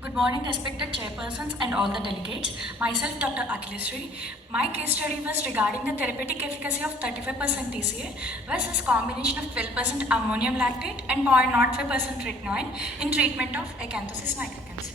Good morning, respected chairpersons and all the delegates. Myself, Dr. Akhileshri. My case study was regarding the therapeutic efficacy of 35% TCA versus combination of 12% ammonium lactate and 0.05% tretinoin in treatment of acanthosis nigricans.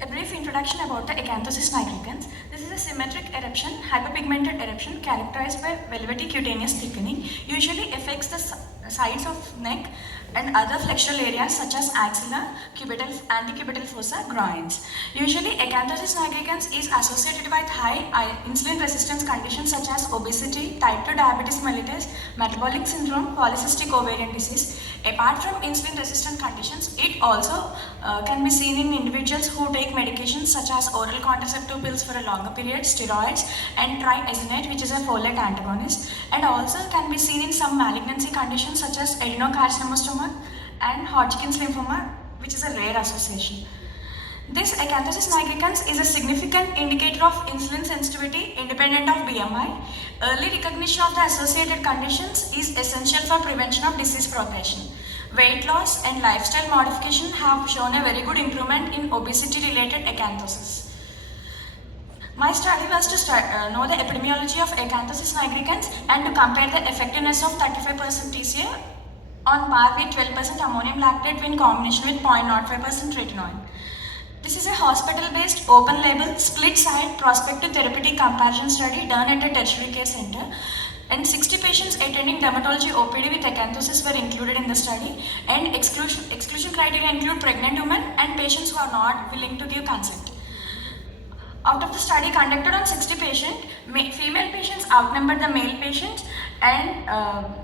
A brief introduction about the acanthosis nigricans. This is a symmetric eruption, hyperpigmented eruption characterized by velvety cutaneous thickening, usually affects the sides of neck and other flexural areas such as axilla, cubital, antecubital fossa, groins. Usually, acanthosis nigricans is associated with high insulin resistance conditions such as obesity, type 2 diabetes mellitus, metabolic syndrome, polycystic ovarian disease. Apart from insulin resistant conditions, it also can be seen in individuals who take medications such as oral contraceptive pills for a longer period, steroids, and triazinate, which is a folate antagonist, and also can be seen in some malignancy conditions such as adenocarcinoma and Hodgkin's lymphoma, which is a rare association. This acanthosis nigricans is a significant indicator of insulin sensitivity independent of BMI. Early recognition of the associated conditions is essential for prevention of disease progression. Weight loss and lifestyle modification have shown a very good improvement in obesity-related acanthosis. My study was to know the epidemiology of acanthosis nigricans and to compare the effectiveness of 35% TCA on par with 12% ammonium lactate in combination with 0.05% tretinoin. This is a hospital-based, open-label, split-site prospective therapeutic comparison study done at a tertiary care center. And 60 patients attending dermatology OPD with acanthosis were included in the study. And exclusion criteria include pregnant women and patients who are not willing to give consent. Out of the study conducted on 60 patients, female patients outnumbered the male patients, and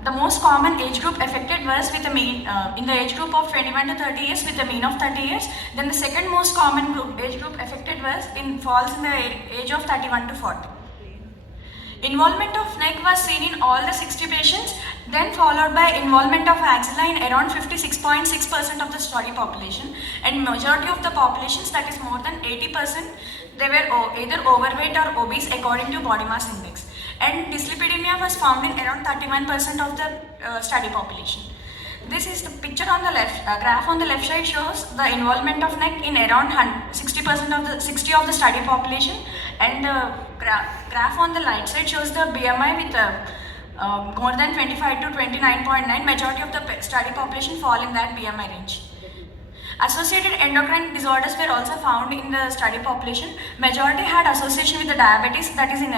the most common age group affected was with a mean in the age group of 21 to 30 years with a mean of 30 years. Then the second most common age group affected falls in the age of 31 to 40. Involvement of neck was seen in all the 60 patients, then followed by involvement of axilla in around 56.6% of the study population, and majority of the populations, that is more than 80%, they were either overweight or obese according to body mass index. And dyslipidemia was found in around 31% of the study population. This is the picture on the left, graph on the left side shows the involvement of neck in around 60 of the study population, and the graph on the right side shows the BMI with more than 25 to 29.9. Majority of the study population fall in that BMI range. Associated endocrine disorders were also found in the study population. Majority had association with the diabetes, that is in